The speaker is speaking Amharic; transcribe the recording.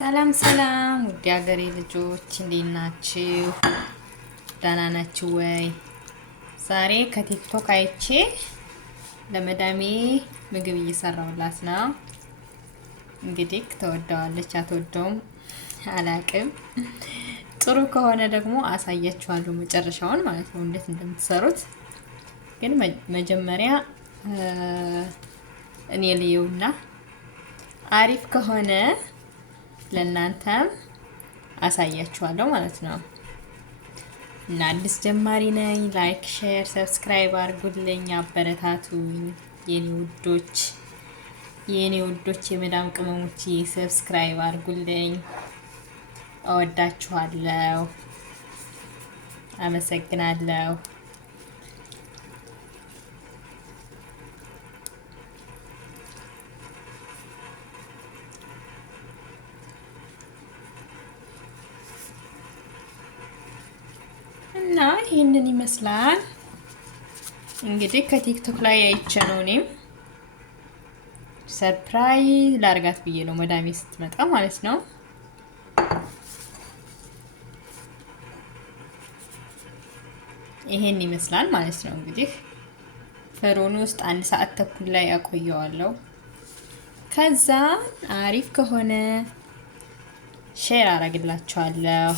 ሰላም ሰላም ውድ ሀገሬ ልጆች እንዴት ናችሁ? ደህና ናችሁ ወይ? ዛሬ ከቲክቶክ አይቼ ለመዳሜ ምግብ እየሰራሁላት ነው። እንግዲህ ተወደዋለች አትወደውም አላቅም። ጥሩ ከሆነ ደግሞ አሳያችኋለሁ መጨረሻውን ማለት ነው እንዴት እንደምትሰሩት። ግን መጀመሪያ እኔ ልየውና አሪፍ ከሆነ ለእናንተም አሳያችኋለሁ ማለት ነው። እና አዲስ ጀማሪ ነኝ። ላይክ፣ ሼር፣ ሰብስክራይብ አድርጉልኝ፣ አበረታቱኝ የኔ ውዶች የመዳም ቅመሞች ሰብስክራይብ አድርጉልኝ። እወዳችኋለሁ። አመሰግናለሁ። እና ይሄንን ይመስላል እንግዲህ ከቲክቶክ ላይ አይቼ ነው እኔም ሰርፕራይዝ ላርጋት ብዬ ነው መዳሜ ስትመጣ ማለት ነው። ይሄን ይመስላል ማለት ነው። እንግዲህ ፍሩን ውስጥ 1 ሰዓት ተኩል ላይ አቆየዋለሁ። ከዛ አሪፍ ከሆነ ሼር አረግላችኋለሁ።